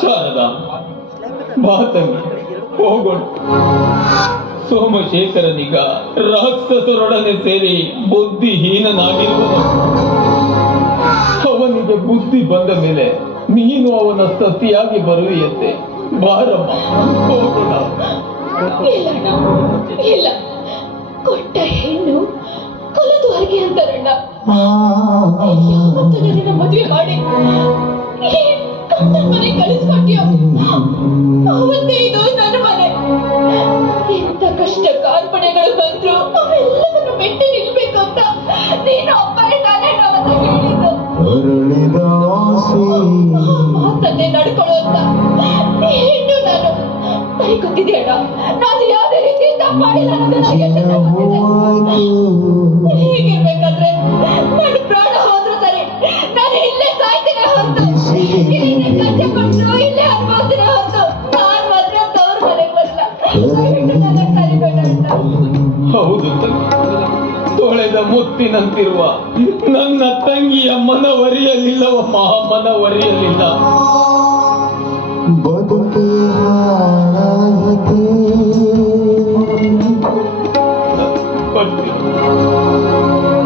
ಶಾರದಾ, ಬಾ ತಂಗಿ, ಹೋಗೋಣ. ಸೋಮಶೇಖರನೀಗ ರಾಕ್ಷಸರೊಡನೆ ಸೇರಿ ಬುದ್ಧಿಹೀನನಾಗಿರುವನು. ಅವನಿಗೆ ಬುದ್ಧಿ ಬಂದ ಮೇಲೆ ನೀನು ಅವನ ಸತಿಯಾಗಿ ಬರುವಿಯಂತೆ. ಬಾರಮ್ಮ, ಹೋಗೋಣ. ಇಲ್ಲ, ಕೊಟ್ಟ ಹೆಣ್ಣು ಕೊಲದು ಹಾಗೆ ಅಂತಾರಣ್ಣ. ಯಾವತ್ತು ನನ್ನ ಮದುವೆ ಮಾಡಿ ಮನೆ ಕಳಿಸ್ಕೊಟ್ಯೋ ಅವತ್ತೇ ಇದು ನನ್ನ ಮನೆ. ಎಂತ ಕಷ್ಟ ಕಾರ್ಪಣೆಗಳು ಬಂದ್ರು ಅವೆಲ್ಲವನ್ನು ಮೆಟ್ಟಿ ನಿಲ್ಬೇಕು ಅಂತ ನೀನು ಅಪ್ಪನೇ ತಾನೇ ಅವತ್ತ ಹೇಳಿದ್ದು. ಮಾತನ್ನೇ ನಡ್ಕೊಳ್ಳೋ ಅಂತ ಹೆಣ್ಣು ನಾನು. ನನಗೆ ಗೊತ್ತಿದೆ ಅಣ್ಣ, ನಾನು ಯಾವುದೇ ರೀತಿ ತಪ್ಪು ಮಾಡಿಲ್ಲ ಅನ್ನೋದನ್ನ ಹೇಗಿರ್ಬೇಕಾದ್ರೆ ನನ್ನ ಪ್ರಾಣ ಹೋದ್ರು ಸರಿ, ನಾನು ಇಲ್ಲೇ ಸಾಯ್ತೀನಿ ಹೊರತು ಕಚ್ಚೆ ಕೊಟ್ಟು ಇಲ್ಲೇ ಅನ್ಬೋತೀನಿ ಹೊರತು ನಾನ್ ಮಾತ್ರ ತವ್ರ ಮನೆಗೆ ಬರಲ್ಲ. ನನಗೆ ಕರಿಬೇಡ ಅಣ್ಣ. ಹೌದು ತಂಗಿ, ತೊಳೆದ ಮುತ್ತಿನಂತಿರುವ ನನ್ನ ತಂಗಿಯ ಮನವರಿಯಲಿಲ್ಲವಮ್ಮ, ಮನವರಿಯಲಿಲ್ಲ.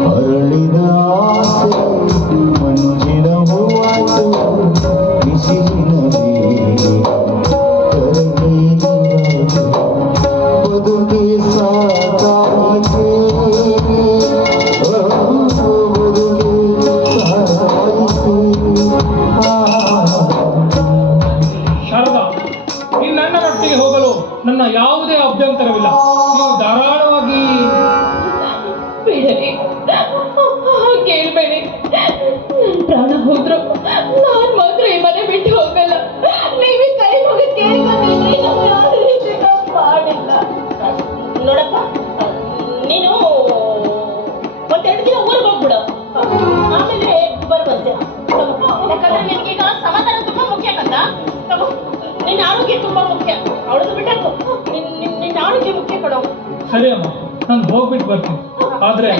ಅರಳಿದ ಮಂಜಿನ ಹೂವಾತು ಬಿಸಿಲಿನದೇ ಬದುಕಿ ಸಾಕಾಯಿತು. ಶಾರದಾ, ನೀನು ನನ್ನ ಮಟ್ಟಿಗೆ ಹೋಗಲು ನನ್ನ ಯಾವುದೇ ಅಭ್ಯಂತರವಿಲ್ಲ. ನೀವು ಧಾರಾಳವಾಗಿ ಬಿಡಲಿ, ಕೇಳ್ಬೇಡಿ. ನನ್ ಪ್ರಾಣ ಹೋದ್ರು ನಾನ್ ಮಾತ್ರ ಈ ಮನೆ ಬಿಟ್ಟು ಹೋಗಲ್ಲ. ನೀವೇ ಕೈ ಮುಗಿ ಕೇಳ್ಕೊಂಡ್ರೆ ನಾವು ಯಾವುದೇ ರೀತಿ ತಪ್ಪು ಮಾಡಿಲ್ಲ. ನೋಡಪ್ಪ, ನೀನು ಒಂದೆರಡು ದಿನ ಊರಿಗೆ ಹೋಗ್ಬಿಡು, ಆಮೇಲೆ ಬರುವಂತೆ. ಯಾಕಂದ್ರೆ ನಿನಗೀಗ ಸಮಾಧಾನ ತುಂಬಾ ಮುಖ್ಯ ಕಂದ. ನಿನ್ನ ಆರೋಗ್ಯ ತುಂಬಾ ಮುಖ್ಯ. ಅವಳದು ಬಿಟ್ಟರು ನಿನ್ನ ಆರೋಗ್ಯ ಮುಖ್ಯ ಕೊಡೋ. ಸರಿ ಅಮ್ಮ, ನಾನು ಹೋಗ್ಬಿಟ್ಟು ಬರ್ತೀನಿ. ಆದ್ರೆ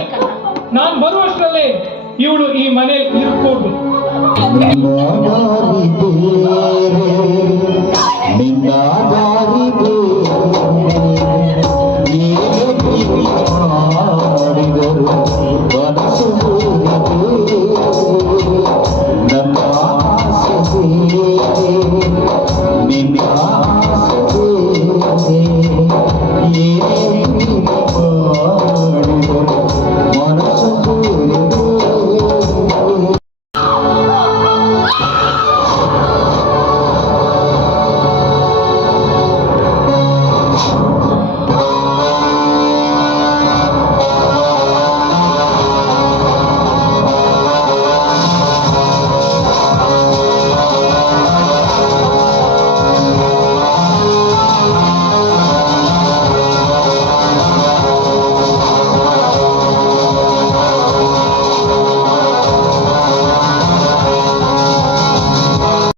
ನಾನು ಬರುವಷ್ಟರಲ್ಲೇ ಇವಳು ಈ ಮನೆಯಲ್ಲಿ ಇರ್ಕೊಂಡು ನಿನ್ನ